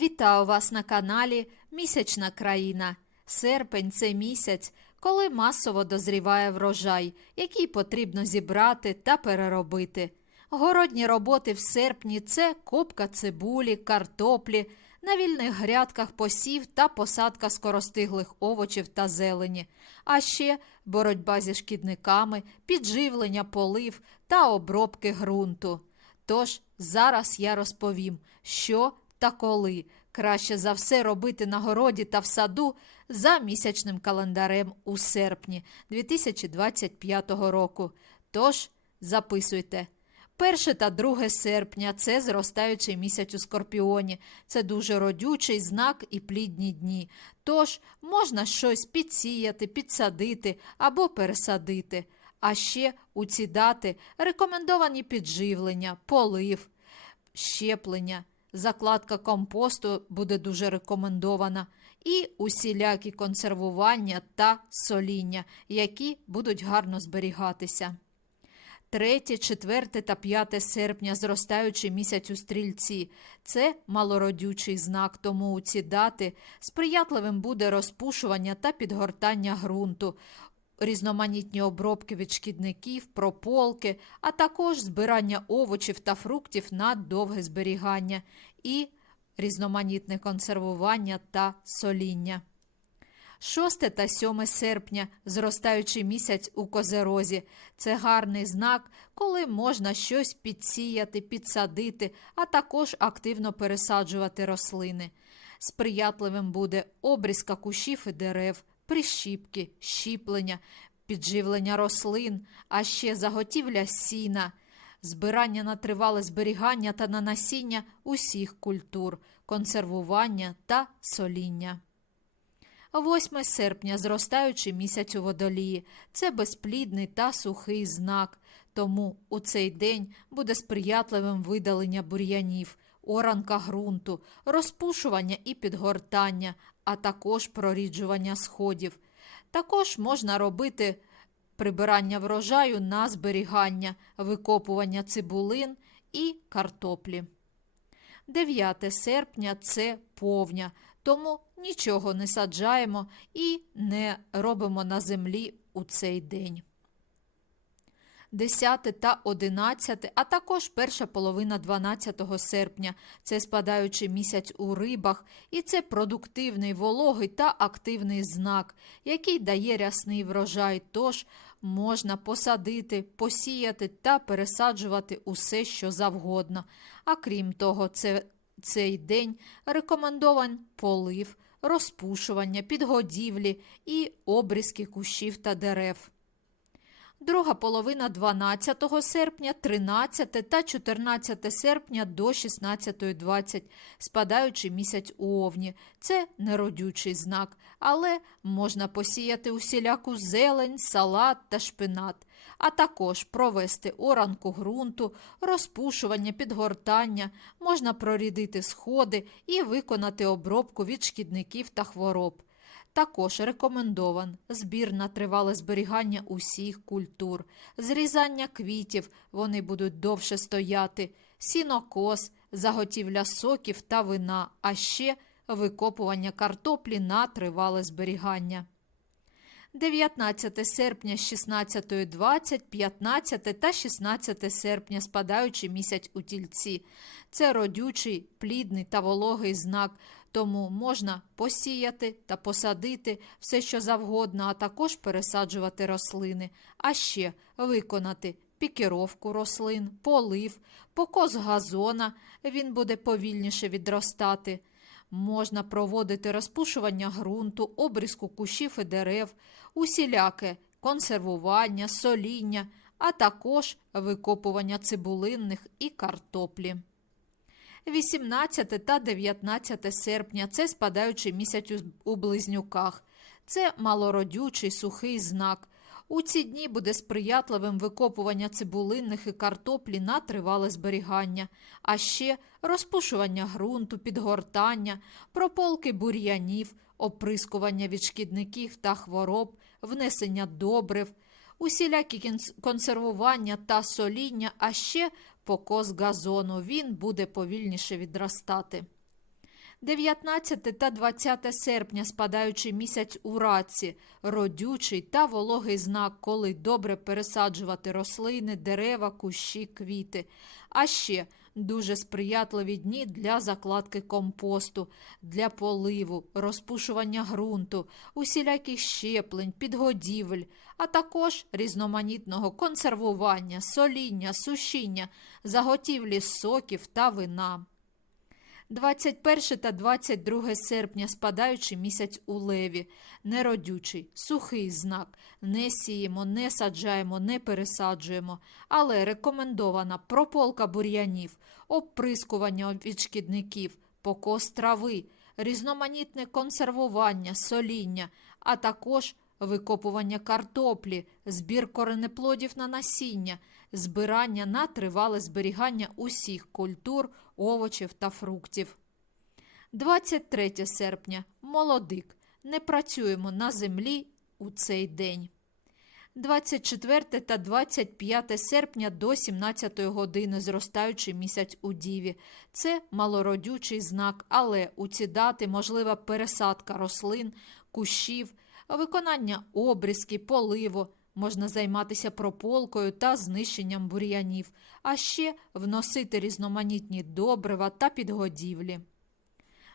Вітаю вас на каналі Місячна країна. Серпень це місяць, коли масово дозріває врожай, який потрібно зібрати та переробити. Городні роботи в серпні це копка цибулі, картоплі, на вільних грядках посів та посадка скоростиглих овочів та зелені, а ще боротьба зі шкідниками, підживлення полив та обробки ґрунту. Тож зараз я розповім, що та коли краще за все робити на городі та в саду за місячним календарем у серпні 2025 року. Тож записуйте. Перше та 2 серпня це зростаючий місяць у Скорпіоні. Це дуже родючий знак і плідні дні. Тож можна щось підсіяти, підсадити або пересадити. А ще у ці дати рекомендовані підживлення, полив, щеплення, закладка компосту буде дуже рекомендована, і усілякі консервування та соління, які будуть гарно зберігатися. 3, 4 та 5 серпня зростаючий місяць у стрільці. Це малородючий знак, тому у ці дати сприятливим буде розпушування та підгортання ґрунту, різноманітні обробки від шкідників, прополки, а також збирання овочів та фруктів на довге зберігання і різноманітне консервування та соління. 6 та 7 серпня зростаючий місяць у козерозі. Це гарний знак, коли можна щось підсіяти, підсадити, а також активно пересаджувати рослини. Сприятливим буде обрізка кущів і дерев, прищіпки, щіплення, підживлення рослин, а ще заготівля сіна, збирання на тривале зберігання та на насіння усіх культур, консервування та соління. 8 серпня зростаючий місяць у водолії. Це безплідний та сухий знак, тому у цей день буде сприятливим видалення бур'янів, оранка ґрунту, розпушування і підгортання, а також проріджування сходів. Також можна робити прибирання врожаю на зберігання, викопування цибулин і картоплі. 9 серпня це повня, тому нічого не саджаємо і не робимо на землі у цей день. 10 та 11, а також перша половина 12 серпня. Це спадаючий місяць у рибах, і це продуктивний, вологий та активний знак, який дає рясний врожай. Тож можна посадити, посіяти та пересаджувати усе, що завгодно. А крім того, це, цей день рекомендован полив, розпушування, підгодівлі і обрізки кущів та дерев. Друга половина 12 серпня, 13 та 14 серпня до 16.20, спадаючий місяць у Овні. Це неродючий знак, але можна посіяти усіляку зелень, салат та шпинат, а також провести оранку ґрунту, розпушування, підгортання, можна прорідити сходи і виконати обробку від шкідників та хвороб. Також рекомендован збір на тривале зберігання усіх культур, зрізання квітів, вони будуть довше стояти, сінокос, заготівля соків та вина, а ще викопування картоплі на тривале зберігання. 19 серпня з 16.20, 15 та 16 серпня спадаючий місяць у тільці. Це родючий, плідний та вологий знак, тому можна посіяти та посадити все, що завгодно, а також пересаджувати рослини, а ще виконати пікіровку рослин, полив, покос газона, він буде повільніше відростати. Можна проводити розпушування ґрунту, обрізку кущів і дерев, усіляке консервування, соління, а також викопування цибулинних і картоплі. 18 та 19 серпня це спадаючий місяць у- близнюках. Це малородючий сухий знак. У ці дні буде сприятливим викопування цибулинних і картоплі на тривале зберігання, а ще розпушування ґрунту, підгортання, прополки бур'янів, оприскування від шкідників та хвороб, внесення добрив, усілякі консервування та соління, а ще покос газону. Він буде повільніше відростати. 19 та 20 серпня спадаючий місяць у раці, родючий та вологий знак, коли добре пересаджувати рослини, дерева, кущі, квіти. А ще дуже сприятливі дні для закладки компосту, для поливу, розпушування ґрунту, усіляких щеплень, підгодівель, а також різноманітного консервування, соління, сушіння, заготівлі соків та вина. 21 та 22 серпня спадаючий місяць у леві, неродючий, сухий знак. Не сіємо, не саджаємо, не пересаджуємо, але рекомендована прополка бур'янів, оприскування від шкідників, покос трави, різноманітне консервування, соління, а також викопування картоплі, збір коренеплодів на насіння, збирання на тривале зберігання усіх культур, овочів та фруктів. 23 серпня. Молодик. Не працюємо на землі у цей день. 24 та 25 серпня до 17 години зростаючий місяць у Діві. Це малородючий знак, але у ці дати можлива пересадка рослин, кущів, виконання обрізки, поливу, можна займатися прополкою та знищенням бур'янів, а ще вносити різноманітні добрива та підгодівлі.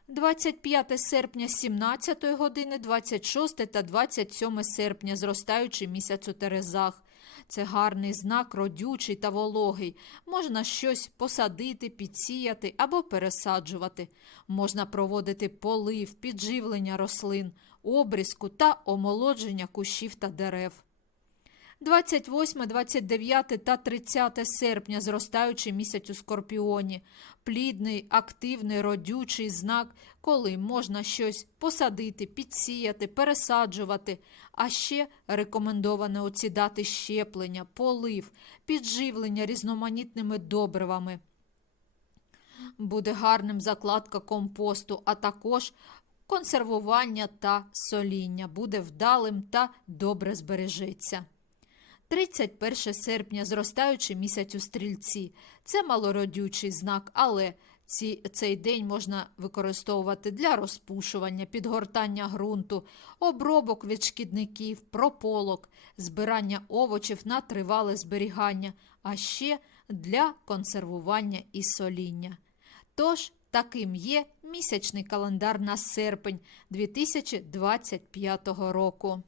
25 серпня 17 години, 26 та 27 серпня зростаючий місяць у Терезах. Це гарний знак, родючий та вологий. Можна щось посадити, підсіяти або пересаджувати. Можна проводити полив, підживлення рослин, обрізку та омолодження кущів та дерев. 28, 29 та 30 серпня зростаючий місяць у Скорпіоні. Плідний, активний, родючий знак, коли можна щось посадити, підсіяти, пересаджувати. А ще рекомендовано у ці дати щеплення, полив, підживлення різноманітними добривами. Буде гарним закладка компосту, а також консервування та соління. Буде вдалим та добре збережеться. 31 серпня зростаючий місяць у стрільці. Це малородючий знак, але ці, цей день можна використовувати для розпушування, підгортання ґрунту, обробок від шкідників, прополок, збирання овочів на тривале зберігання, а ще для консервування і соління. Тож, таким є місячний календар на серпень 2025 року.